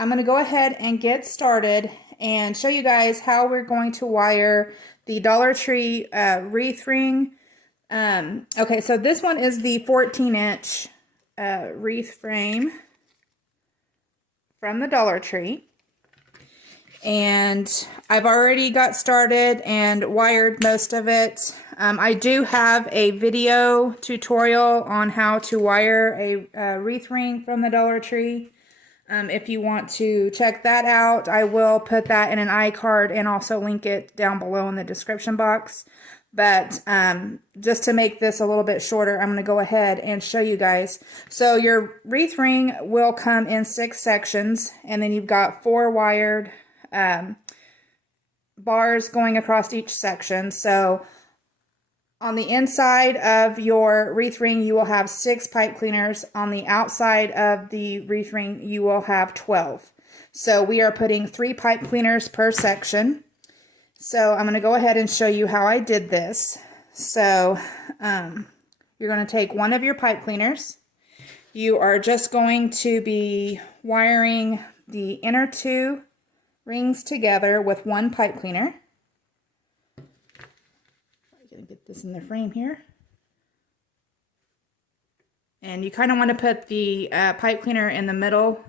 I'm going to go ahead and get started and show you guys how we're going to wire the Dollar Tree wreath ring. Okay, so this one is the 14-inch wreath frame from the Dollar Tree. And I've already got started and wired most of it. I do have a video tutorial on how to wire a wreath ring from the Dollar Tree. If you want to check that out, I will put that in an iCard and also link it down below in the description box. But just to make this a little bit shorter, I'm going to go ahead and show you guys. So your wreath ring will come in 6 sections, and then you've got 4 wired bars going across each section. So on the inside of your wreath ring, you will have 6 pipe cleaners. On the outside of the wreath ring, you will have 12. So we are putting 3 pipe cleaners per section. So I'm going to go ahead and show you how I did this. So you're going to take one of your pipe cleaners. You are just going to be wiring the inner 2 rings together with 1 pipe cleaner. I'm going to get this in the frame here. And you kind of want to put the pipe cleaner in the middle,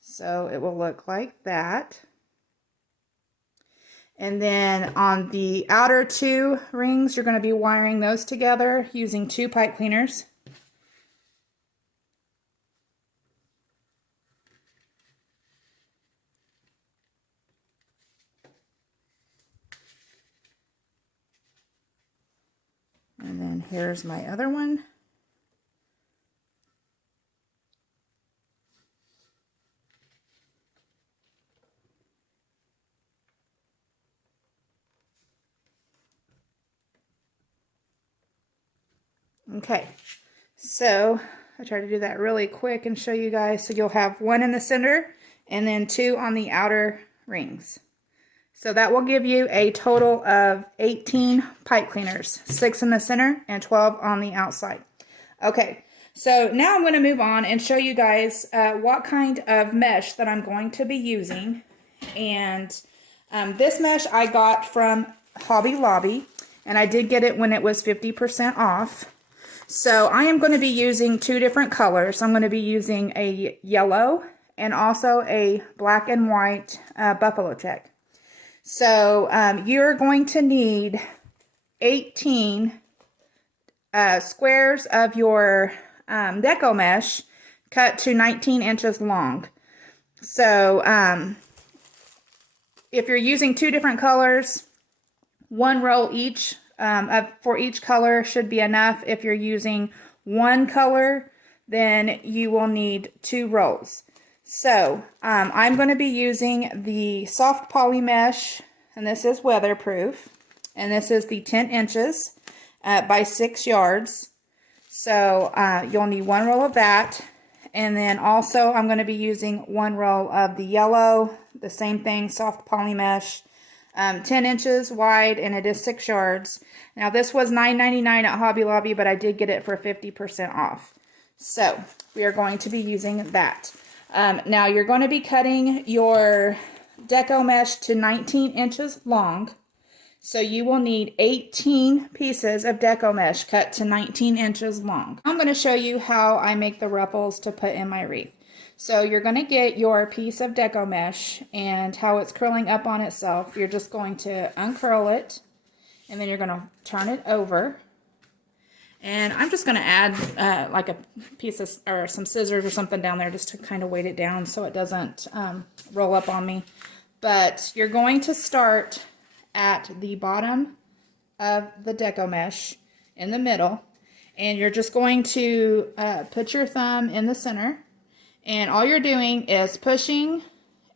so it will look like that. And then on the outer 2 rings, you're going to be wiring those together using 2 pipe cleaners. And then here's my other one. Okay, so I try to do that really quick and show you guys. So you'll have 1 in the center and then 2 on the outer rings. So that will give you a total of 18 pipe cleaners, 6 in the center and 12 on the outside. Okay, so now I'm going to move on and show you guys what kind of mesh that I'm going to be using. And this mesh I got from Hobby Lobby, and I did get it when it was 50% off. So I am going to be using 2 different colors. I'm going to be using a yellow and also a black and white buffalo check. So you're going to need 18 squares of your deco mesh cut to 19 inches long. So if you're using 2 different colors, 1 roll each for each color should be enough. If you're using 1 color, then you will need 2 rolls. So I'm going to be using the soft poly mesh, and this is weatherproof, and this is the 10 inches by 6 yards. So you'll need 1 roll of that, and then also I'm going to be using 1 roll of the yellow, the same thing, soft poly mesh, 10 inches wide, and it is 6 yards. Now this was $9.99 at Hobby Lobby, but I did get it for 50% off. So we are going to be using that. Now you're going to be cutting your deco mesh to 19 inches long. So you will need 18 pieces of deco mesh cut to 19 inches long. I'm going to show you how I make the ruffles to put in my wreath. So you're going to get your piece of deco mesh and how it's curling up on itself. You're just going to uncurl it, and then you're going to turn it over. And I'm just going to add like a piece of, or some scissors or something down there just to kind of weight it down so it doesn't roll up on me. But you're going to start at the bottom of the deco mesh in the middle, and you're just going to put your thumb in the center, and all you're doing is pushing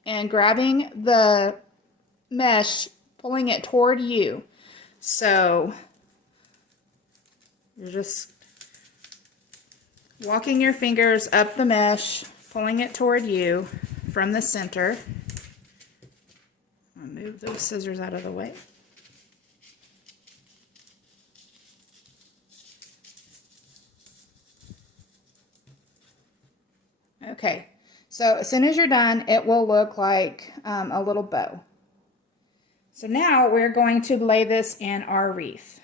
and grabbing the mesh, pulling it toward you. So you're just walking your fingers up the mesh, pulling it toward you from the center. I'll move those scissors out of the way. Okay, So as soon as you're done, it will look like a little bow. So now we're going to lay this in our wreath.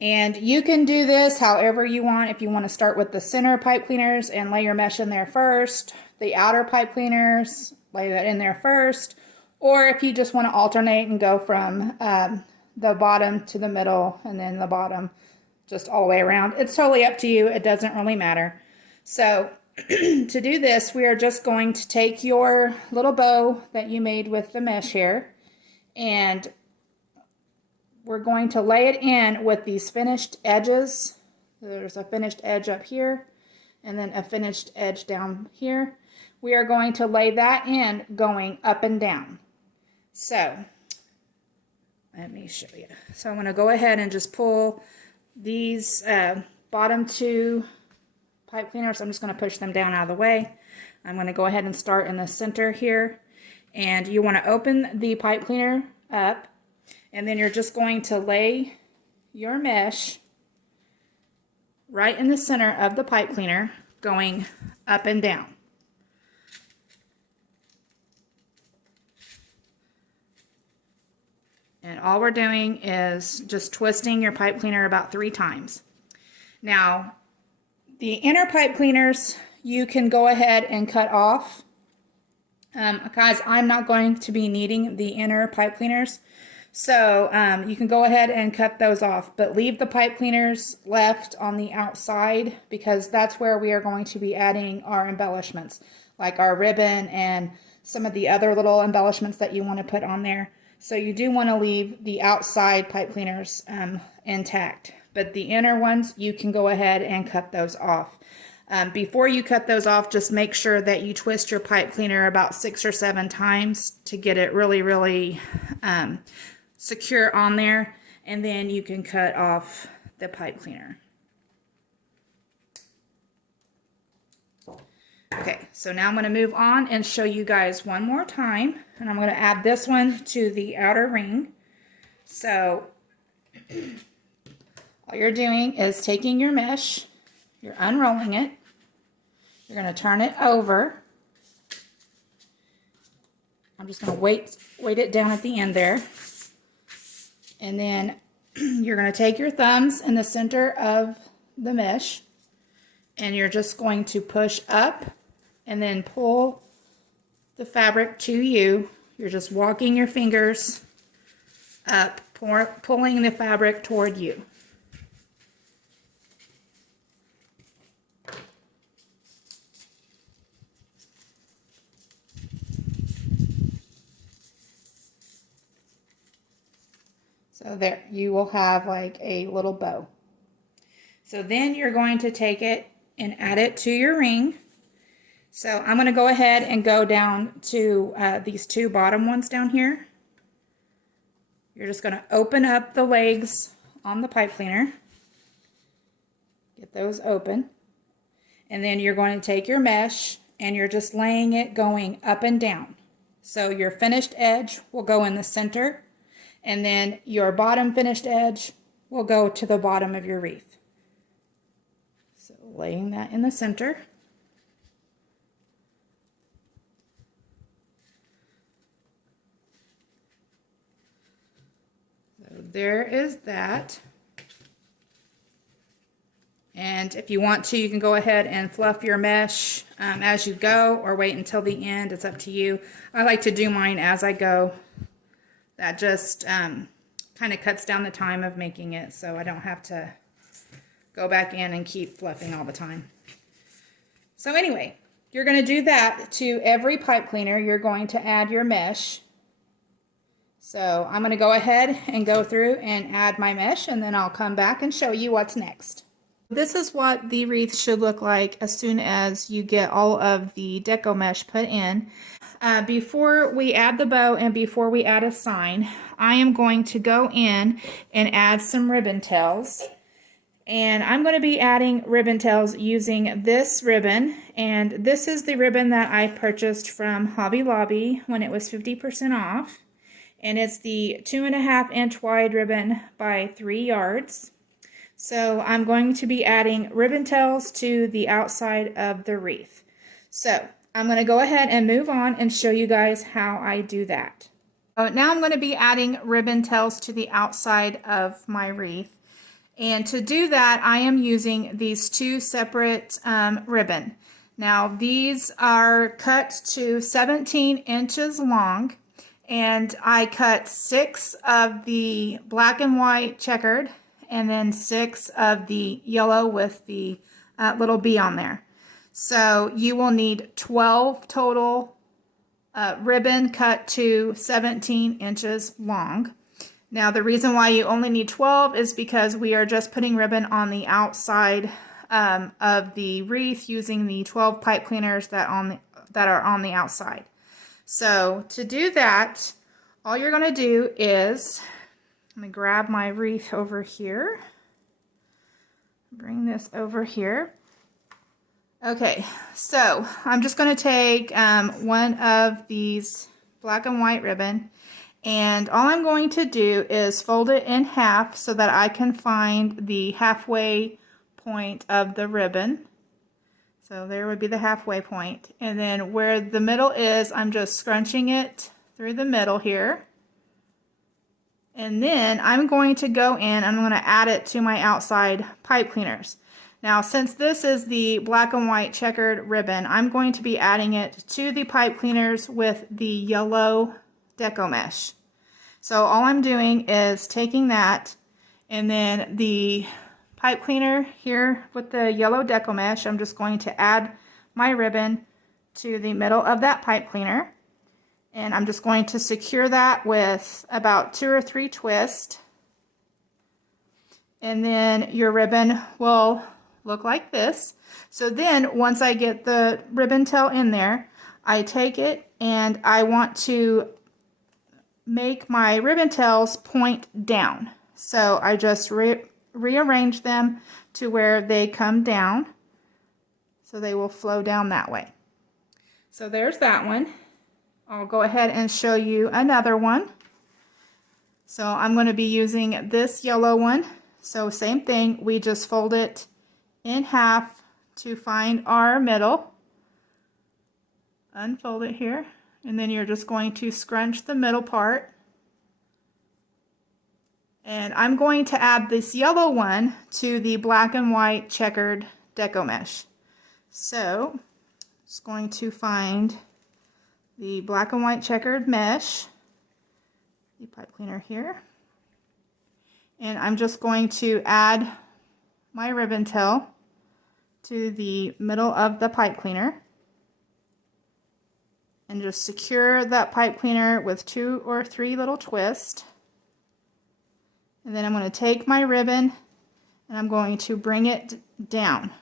And you can do this however you want. If you want to start with the center pipe cleaners and lay your mesh in there first, the outer pipe cleaners, lay that in there first, or if you just want to alternate and go from the bottom to the middle and then the bottom just all the way around. It's totally up to you. It doesn't really matter. So to do this, we are just going to take your little bow that you made with the mesh here, and we're going to lay it in with these finished edges. There's a finished edge up here and then a finished edge down here. We are going to lay that in going up and down. So let me show you. So I'm going to go ahead and just pull these bottom two pipe cleaners. I'm just going to push them down out of the way. I'm going to go ahead and start in the center here. And you want to open the pipe cleaner up, and then you're just going to lay your mesh right in the center of the pipe cleaner going up and down. And all we're doing is just twisting your pipe cleaner about 3 times. Now, the inner pipe cleaners you can go ahead and cut off. Guys, I'm not going to be needing the inner pipe cleaners. So you can go ahead and cut those off, but leave the pipe cleaners left on the outside because that's where we are going to be adding our embellishments, like our ribbon and some of the other little embellishments that you want to put on there. So you do want to leave the outside pipe cleaners intact, but the inner ones, you can go ahead and cut those off. Before you cut those off, just make sure that you twist your pipe cleaner about 6 or 7 times to get it really secure on there, and then you can cut off the pipe cleaner. Okay, so now I'm going to move on and show you guys one more time, and I'm going to add this one to the outer ring. So all you're doing is taking your mesh, you're unrolling it, you're going to turn it over. I'm just going to weight it down at the end there. And then you're going to take your thumbs in the center of the mesh, and you're just going to push up and then pull the fabric to you. You're just walking your fingers up, pulling the fabric toward you. So there, you will have like a little bow. So then you're going to take it and add it to your ring. So I'm going to go ahead and go down to these 2 bottom ones down here. You're just going to open up the legs on the pipe cleaner. Get those open. And then you're going to take your mesh and you're just laying it going up and down. So your finished edge will go in the center, and then your bottom finished edge will go to the bottom of your wreath. So laying that in the center. So there is that. And if you want to, you can go ahead and fluff your mesh as you go, or wait until the end. It's up to you. I like to do mine as I go. That just kind of cuts down the time of making it, so I don't have to go back in and keep fluffing all the time. So anyway, you're going to do that to every pipe cleaner. You're going to add your mesh. So I'm going to go ahead and go through and add my mesh, and then I'll come back and show you what's next. This is what the wreath should look like as soon as you get all of the deco mesh put in. Before we add the bow and before we add a sign, I am going to go in and add some ribbon tails. And I'm going to be adding ribbon tails using this ribbon. And this is the ribbon that I purchased from Hobby Lobby when it was 50% off. And it's the 2.5 inch wide ribbon by 3 yards. So I'm going to be adding ribbon tails to the outside of the wreath. So I'm going to go ahead and move on and show you guys how I do that. Now I'm going to be adding ribbon tails to the outside of my wreath. And to do that, I am using these two separate ribbon. Now these are cut to 17 inches long, and I cut 6 of the black and white checkered and then 6 of the yellow with the little bee on there. So you will need 12 total ribbon cut to 17 inches long. Now the reason why you only need 12 is because we are just putting ribbon on the outside of the wreath using the 12 pipe cleaners that are on the outside. So to do that, all you're going to do is, I'm going to grab my wreath over here, bring this over here. Okay, so I'm just going to take one of these black and white ribbon, and all I'm going to do is fold it in half so that I can find the halfway point of the ribbon. So there would be the halfway point. And then where the middle is, I'm just scrunching it through the middle here. And then I'm going to go in and I'm going to add it to my outside pipe cleaners. Now, since this is the black and white checkered ribbon, I'm going to be adding it to the pipe cleaners with the yellow deco mesh. So all I'm doing is taking that, and then the pipe cleaner here with the yellow deco mesh, I'm just going to add my ribbon to the middle of that pipe cleaner, and I'm just going to secure that with about 2 or 3 twists, and then your ribbon will look like this. So then once I get the ribbon tail in there, I take it and I want to make my ribbon tails point down. So I just rearrange them to where they come down, so they will flow down that way. So there's that one. I'll go ahead and show you another one. So I'm going to be using this yellow one. So same thing, we just fold it in half to find our middle. Unfold it here, and then you're just going to scrunch the middle part. And I'm going to add this yellow one to the black and white checkered deco mesh. So just going to find the black and white checkered mesh, the pipe cleaner here, and I'm just going to add my ribbon tail to the middle of the pipe cleaner and just secure that pipe cleaner with 2 or 3 little twists. And then I'm going to take my ribbon and I'm going to bring it down.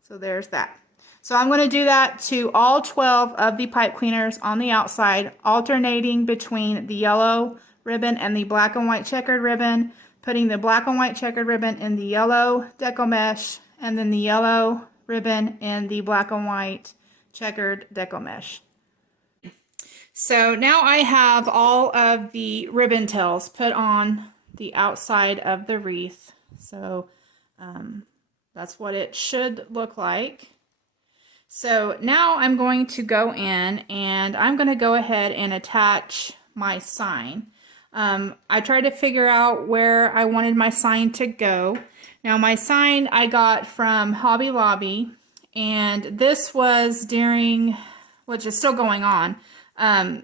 So there's that. So I'm going to do that to all 12 of the pipe cleaners on the outside, alternating between the yellow ribbon and the black and white checkered ribbon, putting the black and white checkered ribbon in the yellow deco mesh, and then the yellow ribbon in the black and white checkered deco mesh. So now I have all of the ribbon tails put on the outside of the wreath. So that's what it should look like. So now I'm going to go in and I'm going to go ahead and attach my sign. I tried to figure out where I wanted my sign to go. Now my sign I got from Hobby Lobby, and this was during, which is still going on,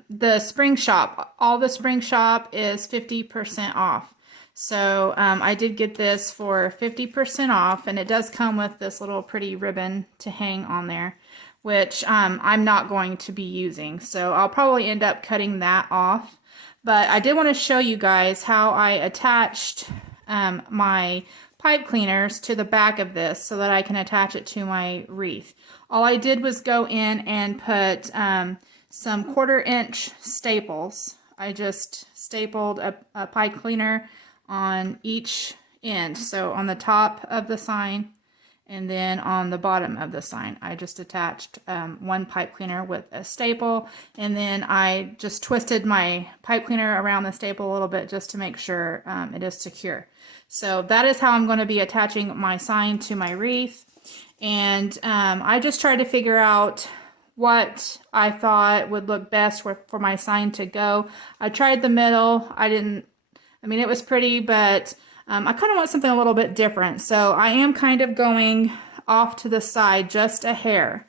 the spring shop. All the spring shop is 50% off. So I did get this for 50% off, and it does come with this little pretty ribbon to hang on there, which I'm not going to be using. So I'll probably end up cutting that off. But I did want to show you guys how I attached my pipe cleaners to the back of this so that I can attach it to my wreath. All I did was go in and put some 1/4 inch staples. I just stapled a pipe cleaner on each end, so on the top of the sign And then on the bottom of the sign, I just attached one pipe cleaner with a staple, and then I just twisted my pipe cleaner around the staple a little bit just to make sure it is secure. So that is how I'm going to be attaching my sign to my wreath. And I just tried to figure out what I thought would look best for my sign to go. I tried the middle. I mean, it was pretty, but I kind of want something a little bit different. So I am kind of going off to the side just a hair.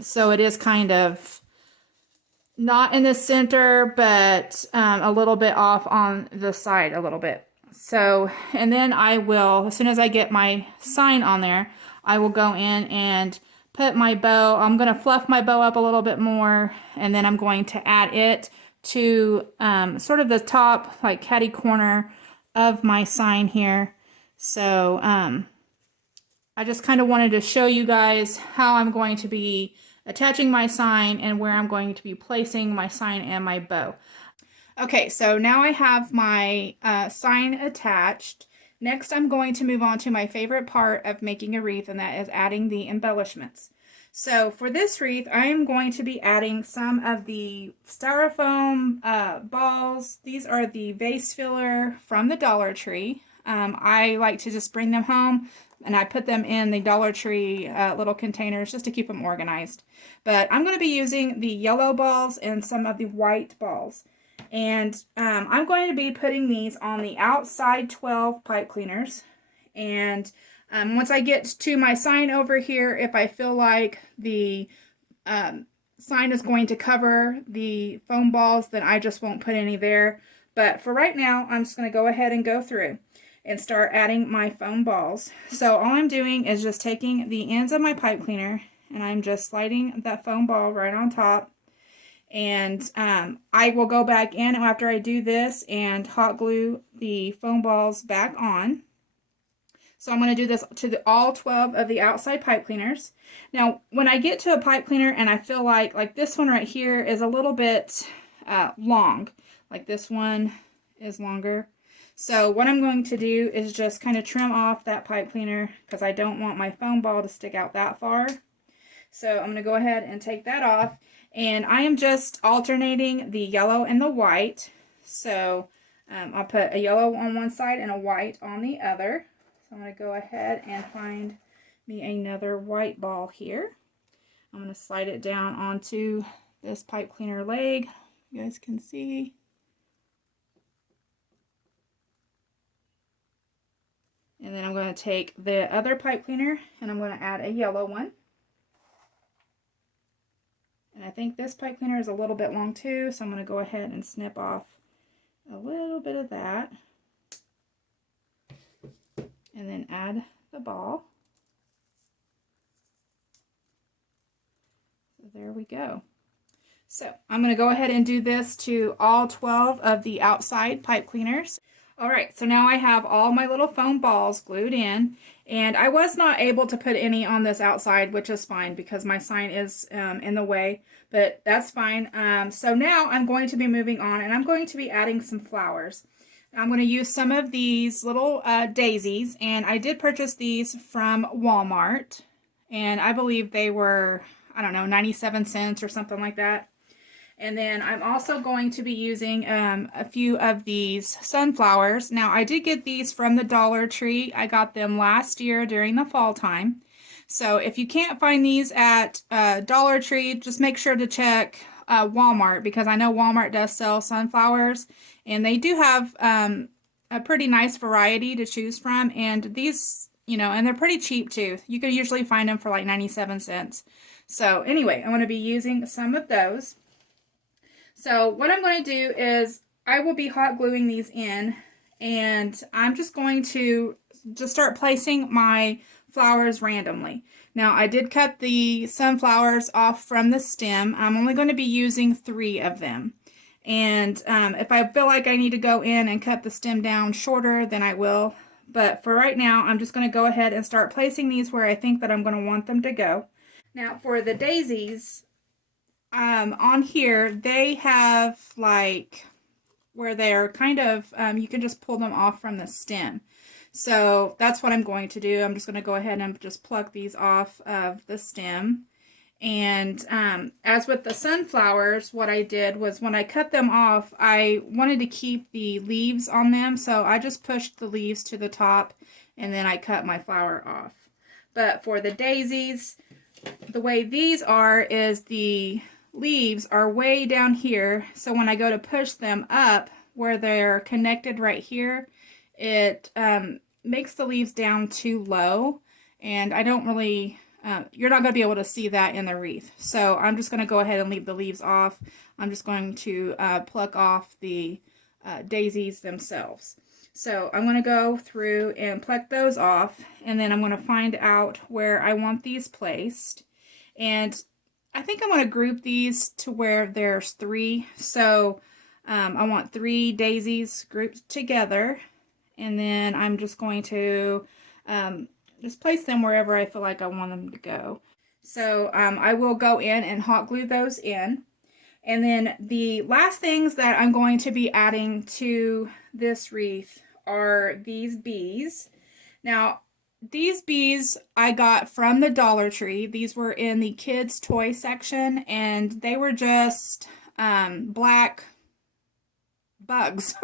So it is kind of not in the center, but a little bit off on the side a little bit. So, and then I will, as soon as I get my sign on there, I will go in and put my bow. I'm going to fluff my bow up a little bit more, and then I'm going to add it to sort of the top, like catty corner of my sign here. So I just kind of wanted to show you guys how I'm going to be attaching my sign and where I'm going to be placing my sign and my bow. Okay, so now I have my sign attached. Next, I'm going to move on to my favorite part of making a wreath, and that is adding the embellishments. So for this wreath, I am going to be adding some of the styrofoam balls. These are the vase filler from the Dollar Tree. I like to just bring them home, and I put them in the Dollar Tree little containers just to keep them organized. But I'm going to be using the yellow balls and some of the white balls. And I'm going to be putting these on the outside 12 pipe cleaners. And once I get to my sign over here, if I feel like the sign is going to cover the foam balls, then I just won't put any there. But for right now, I'm just going to go ahead and go through and start adding my foam balls. So all I'm doing is just taking the ends of my pipe cleaner, and I'm just sliding that foam ball right on top. And I will go back in after I do this and hot glue the foam balls back on. So I'm going to do this to all 12 of the outside pipe cleaners. Now, when I get to a pipe cleaner and I feel like this one right here is a little bit long, like this one is longer. So what I'm going to do is just kind of trim off that pipe cleaner because I don't want my foam ball to stick out that far. So I'm going to go ahead and take that off. And I am just alternating the yellow and the white. So I'll put a yellow on one side and a white on the other. So I'm going to go ahead and find me another white ball here. I'm going to slide it down onto this pipe cleaner leg. You guys can see. And then I'm going to take the other pipe cleaner and I'm going to add a yellow one. And I think this pipe cleaner is a little bit long too, so I'm going to go ahead and snip off a little bit of that. And then add the ball. So there we go. So I'm going to go ahead and do this to all 12 of the outside pipe cleaners. Alright, so now I have all my little foam balls glued in, and I was not able to put any on this outside, which is fine because my sign is in the way, but that's fine. So now I'm going to be moving on, and I'm going to be adding some flowers. I'm going to use some of these little daisies, and I did purchase these from Walmart, and I believe they were, I don't know, 97 cents or something like that. And then I'm also going to be using a few of these sunflowers. Now, I did get these from the Dollar Tree. I got them last year during the fall time. So if you can't find these at Dollar Tree, just make sure to check Walmart, because I know Walmart does sell sunflowers. And they do have a pretty nice variety to choose from. And these, you know, and they're pretty cheap too. You can usually find them for like 97 cents. So anyway, I'm going to be using some of those. So what I'm going to do is I will be hot gluing these in, and I'm just going to just start placing my flowers randomly. Now, I did cut the sunflowers off from the stem. I'm only going to be using 3 of them. And if I feel like I need to go in and cut the stem down shorter, then I will. But for right now, I'm just going to go ahead and start placing these where I think that I'm going to want them to go. Now, for the daisies, on here, they have like where they're kind of, you can just pull them off from the stem. So that's what I'm going to do. I'm just going to go ahead and just pluck these off of the stem. And as with the sunflowers, what I did was when I cut them off, I wanted to keep the leaves on them. So I just pushed the leaves to the top and then I cut my flower off. But for the daisies, the way these are is the leaves are way down here. So when I go to push them up where they're connected right here, it makes the leaves down too low. And I don't really... you're not going to be able to see that in the wreath. So I'm just going to go ahead and leave the leaves off. I'm just going to pluck off the daisies themselves. So I'm going to go through and pluck those off, and then I'm going to find out where I want these placed. And I think I'm going to group these to where there's 3. So I want 3 daisies grouped together, and then I'm just going to just place them wherever I feel like I want them to go. So I will go in and hot glue those in. And then the last things that I'm going to be adding to this wreath are these bees. Now, these bees I got from the Dollar Tree. These were in the kids' toy section, and they were just black bugs.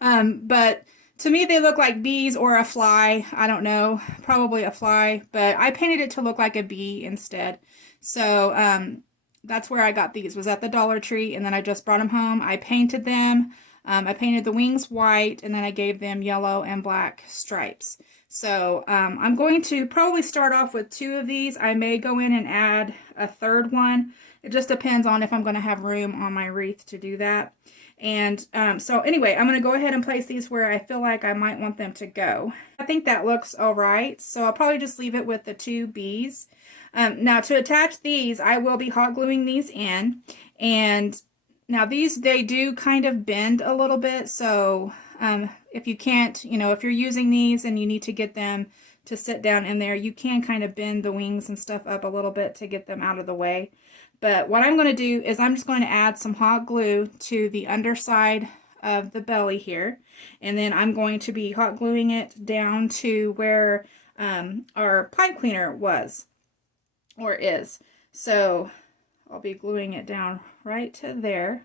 But to me, they look like bees or a fly. I don't know, probably a fly, but I painted it to look like a bee instead. So that's where I got these, was at the Dollar Tree, and then I just brought them home. I painted them. I painted the wings white, and then I gave them yellow and black stripes. So I'm going to probably start off with 2 of these. I may go in and add a 3rd one. It just depends on if I'm going to have room on my wreath to do that. And so anyway, I'm going to go ahead and place these where I feel like I might want them to go. I think that looks all right. So I'll probably just leave it with the 2 bees. Now to attach these, I will be hot gluing these in. And now these, they do kind of bend a little bit. So if you can't, if you're using these and you need to get them to sit down in there, you can kind of bend the wings and stuff up a little bit to get them out of the way. But what I'm going to do is I'm just going to add some hot glue to the underside of the belly here. And then I'm going to be hot gluing it down to where our pipe cleaner was or is. So I'll be gluing it down right to there.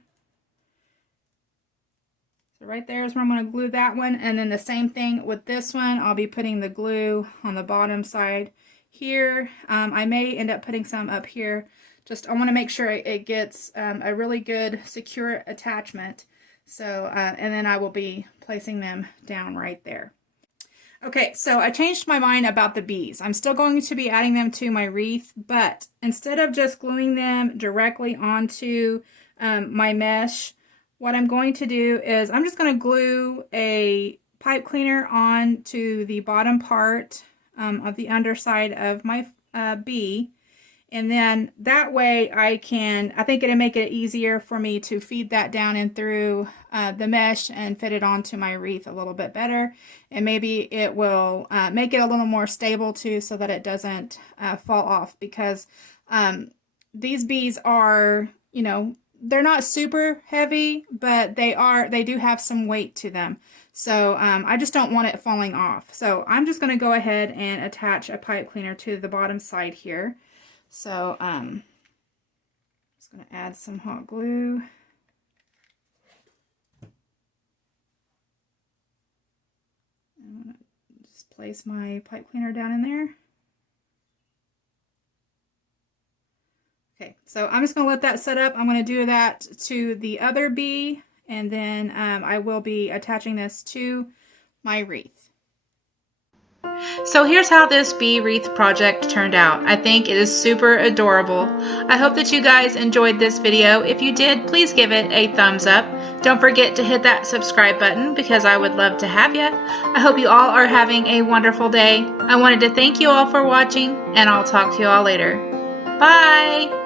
So right there is where I'm going to glue that one. And then the same thing with this one. I'll be putting the glue on the bottom side here. I may end up putting some up here. Just, I want to make sure it gets a really good secure attachment. So, and then I will be placing them down right there. Okay, so I changed my mind about the bees. I'm still going to be adding them to my wreath, but instead of just gluing them directly onto my mesh, what I'm going to do is I'm just going to glue a pipe cleaner onto the bottom part of the underside of my bee. And then that way I think it'll make it easier for me to feed that down and through the mesh and fit it onto my wreath a little bit better. And maybe it will make it a little more stable too, so that it doesn't fall off, because these bees are, they're not super heavy, but they do have some weight to them. So I just don't want it falling off. So I'm just going to go ahead and attach a pipe cleaner to the bottom side here. So just going to add some hot glue. I'm going to just place my pipe cleaner down in there. Okay, so I'm just going to let that set up. I'm going to do that to the other bee, and then I will be attaching this to my wreath. So here's how this bee wreath project turned out. I think it is super adorable. I hope that you guys enjoyed this video. If you did, please give it a thumbs up. Don't forget to hit that subscribe button, because I would love to have you. I hope you all are having a wonderful day. I wanted to thank you all for watching, and I'll talk to you all later. Bye!